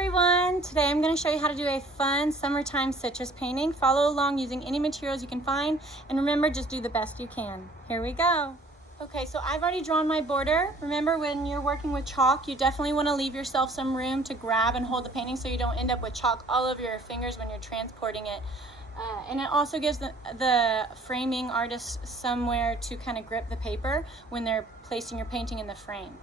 everyone! Today I'm going to show you how to do a fun summertime citrus painting. Follow along using any materials you can find, and remember, just do the best you can. Here we go. Okay, so I've already drawn my border. Remember, when you're working with chalk, you definitely want to leave yourself some room to grab and hold the painting so you don't end up with chalk all over your fingers when you're transporting it. And it also gives the framing artist somewhere to kind of grip the paper when they're placing your painting in the frame.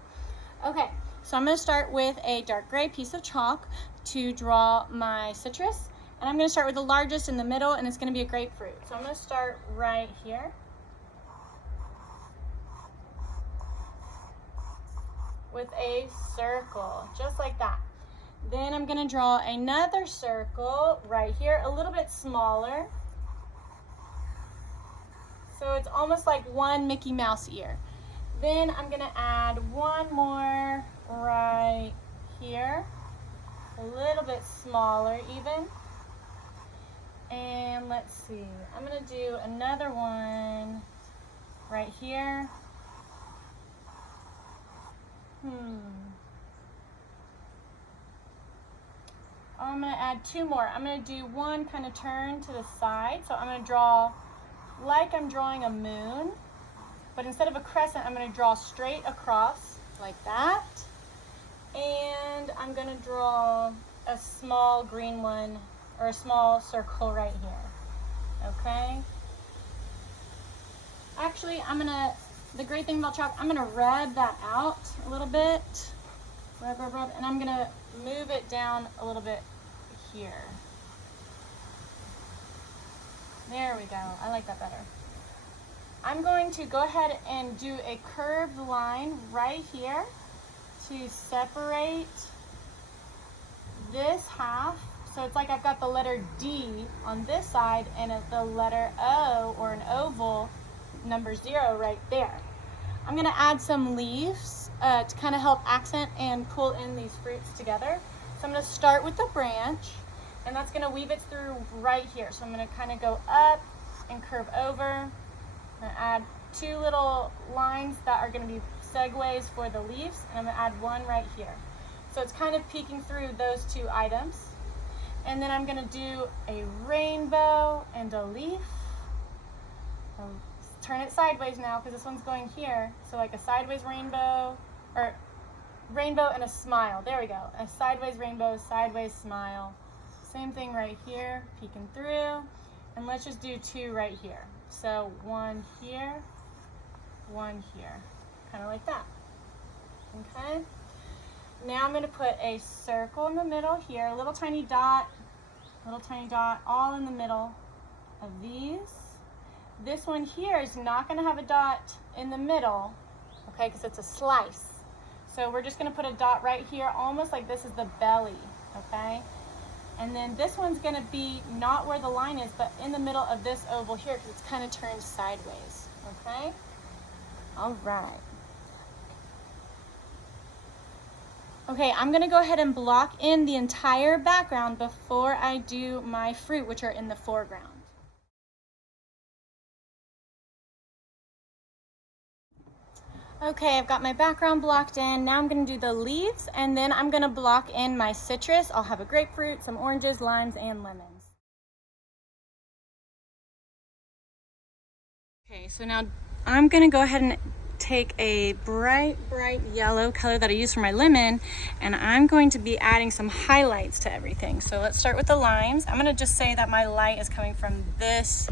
Okay, so I'm going to start with a dark gray piece of chalk to draw my citrus. And I'm going to start with the largest in the middle, and it's going to be a grapefruit. So I'm going to start right here. With a circle, just like that. Then I'm going to draw another circle right here, a little bit smaller. So it's almost like one Mickey Mouse ear. Then I'm going to add one more right here, a little bit smaller even. And let's see, I'm going to do another one right here. I'm going to add two more. I'm going to do one kind of turn to the side. So I'm going to draw like I'm drawing a moon, but instead of a crescent, I'm going to draw straight across like that. And I'm going to draw a small green one, or a small circle right here. Okay? Actually, the great thing about chalk, I'm going to rub that out a little bit. Rub, rub, rub, and I'm going to move it down a little bit here. There we go. I like that better. I'm going to go ahead and do a curved line right here to separate this half. So it's like I've got the letter D on this side and the letter O, or an oval, number 0 right there. I'm going to add some leaves to kind of help accent and pull in these fruits together. So I'm going to start with the branch, and that's going to weave it through right here. So I'm going to kind of go up and curve over. I'm going to add two little lines that are going to be segues for the leaves, and I'm going to add one right here. So it's kind of peeking through those two items. And then I'm going to do a rainbow and a leaf. Turn it sideways now because this one's going here. So like a sideways rainbow, or rainbow and a smile. There we go. A sideways rainbow, sideways smile. Same thing right here, peeking through. And let's just do two right here. So one here, kind of like that. Okay. Now I'm going to put a circle in the middle here, a little tiny dot, all in the middle of these. This one here is not going to have a dot in the middle, okay, because it's a slice. So we're just going to put a dot right here, almost like this is the belly, okay? And then this one's going to be not where the line is, but in the middle of this oval here, because it's kind of turned sideways, okay? All right. Okay, I'm going to go ahead and block in the entire background before I do my fruit, which are in the foreground. Okay, I've got my background blocked in. Now I'm going to do the leaves, and then I'm going to block in my citrus. I'll have a grapefruit, some oranges, limes, and lemons. Okay, so now I'm going to go ahead and take a bright yellow color that I use for my lemon, and I'm going to be adding some highlights to everything. So let's start with the limes. I'm going to just say that my light is coming from this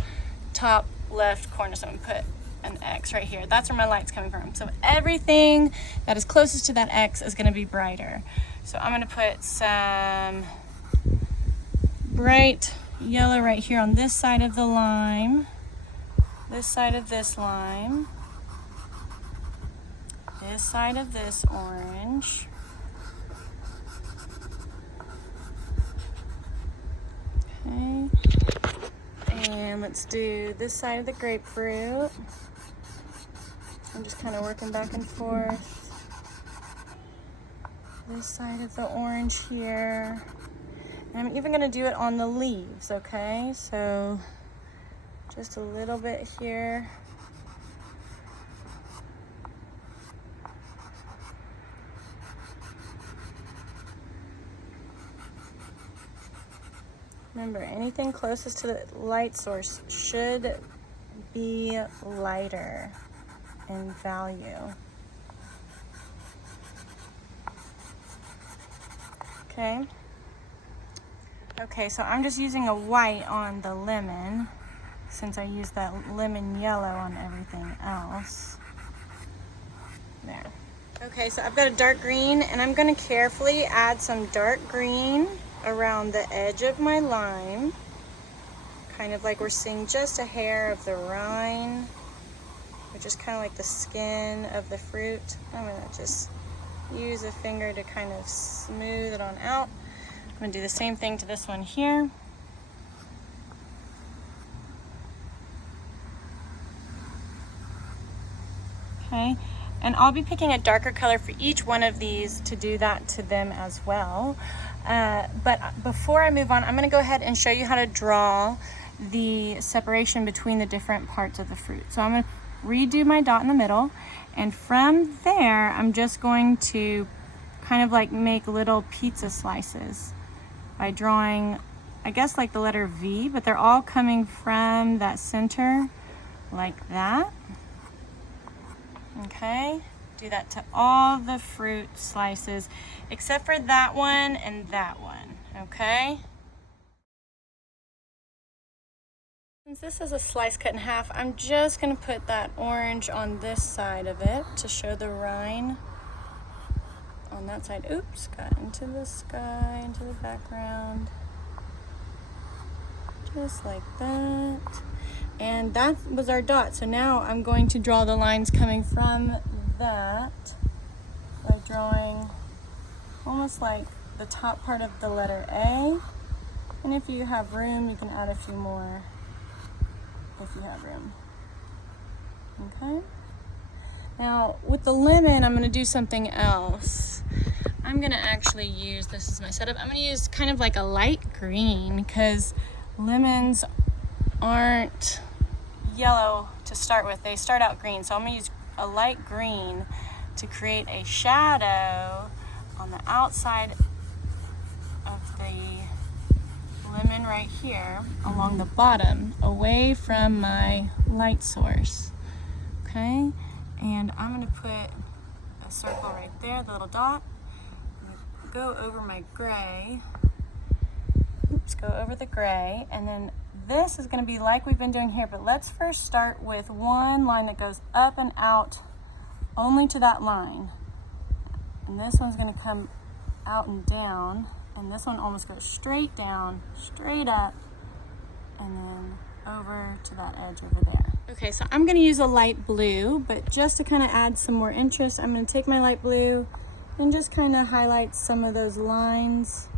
top left corner, so I'm going to put an X right here. That's where my light's coming from. So everything that is closest to that X is going to be brighter. So I'm going to put some bright yellow right here on this side of the lime, this side of this lime, this side of this orange, okay, and let's do this side of the grapefruit. I'm just kind of working back and forth. This side of the orange here. And I'm even going to do it on the leaves, okay? So just a little bit here. Remember, anything closest to the light source should be lighter in value. Okay. Okay, so I'm just using a white on the lemon since I used that lemon yellow on everything else. There. Okay, so I've got a dark green, and I'm going to carefully add some dark green around the edge of my lime, kind of like we're seeing just a hair of the rind, which is kind of like the skin of the fruit. I'm going to just use a finger to kind of smooth it on out. I'm going to do the same thing to this one here. Okay, and I'll be picking a darker color for each one of these to do that to them as well. But before I move on, I'm going to go ahead and show you how to draw the separation between the different parts of the fruit. So I'm going to redo my dot in the middle, and from there I'm just going to kind of like make little pizza slices by drawing, I guess, like the letter V, but they're all coming from that center like that. Okay, do that to all the fruit slices except for that one and that one. Okay, since this is a slice cut in half, I'm just going to put that orange on this side of it to show the rind on that side. Oops, got into the sky, into the background, just like that. And that was our dot. So now I'm going to draw the lines coming from that by drawing almost like the top part of the letter A. And if you have room, you can add a few more if you have room. Okay. Now with the lemon, I'm going to do something else. I'm going to actually use, this is my setup, I'm going to use kind of like a light green because lemons aren't yellow to start with. They start out green. So I'm going to use a light green to create a shadow on the outside of the lemon right here along the bottom away from my light source. Okay, and I'm going to put a circle right there, the little dot. Go over my gray. Oops, go over the gray, and then this is going to be like we've been doing here, but let's first start with one line that goes up and out only to that line. And this one's going to come out and down, and this one almost goes straight down, straight up, and then over to that edge over there. Okay, so I'm going to use a light blue, but just to kind of add some more interest, I'm going to take my light blue and just kind of highlight some of those lines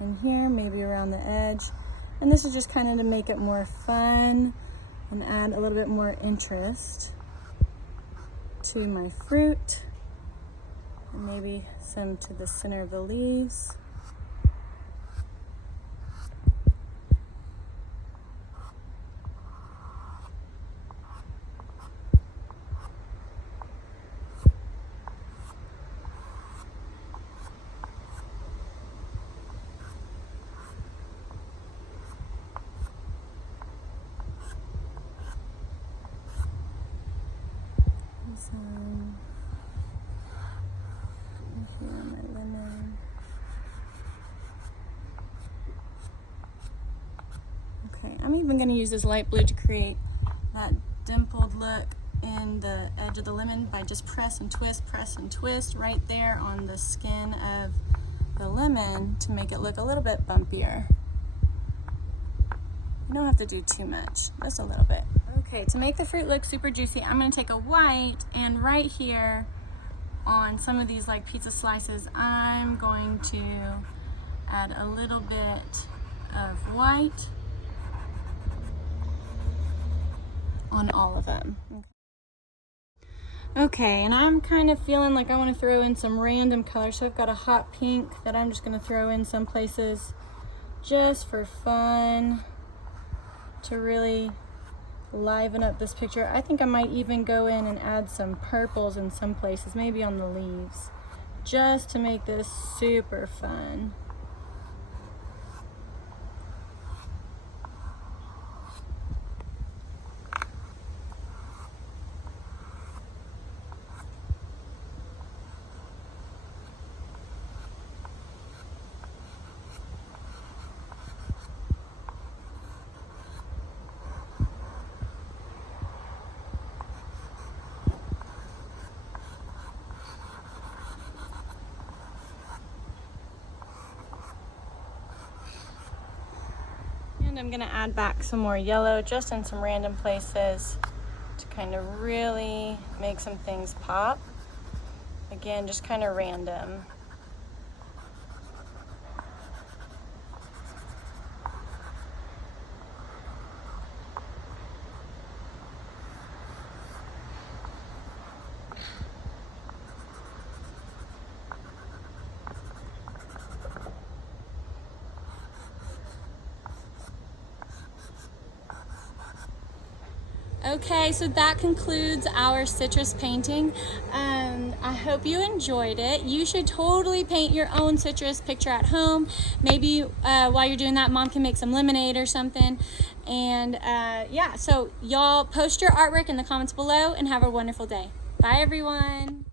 in here, maybe around the edge. And this is just kind of to make it more fun and add a little bit more interest to my fruit. And maybe some to the center of the leaves. Here my lemon. Okay, I'm even going to use this light blue to create that dimpled look in the edge of the lemon by just press and twist right there on the skin of the lemon to make it look a little bit bumpier. You don't have to do too much, just a little bit. Okay, to make the fruit look super juicy, I'm going to take a white, and right here on some of these like pizza slices, I'm going to add a little bit of white on all of them. Okay, and I'm kind of feeling like I want to throw in some random colors, so I've got a hot pink that I'm just going to throw in some places just for fun to really liven up this picture. I think I might even go in and add some purples in some places, maybe on the leaves, just to make this super fun. And I'm gonna add back some more yellow just in some random places to kind of really make some things pop. Again, just kind of random. Okay, so that concludes our citrus painting. I hope you enjoyed it. You should totally paint your own citrus picture at home. Maybe while you're doing that, Mom can make some lemonade or something. And yeah, so y'all post your artwork in the comments below and have a wonderful day. Bye, everyone.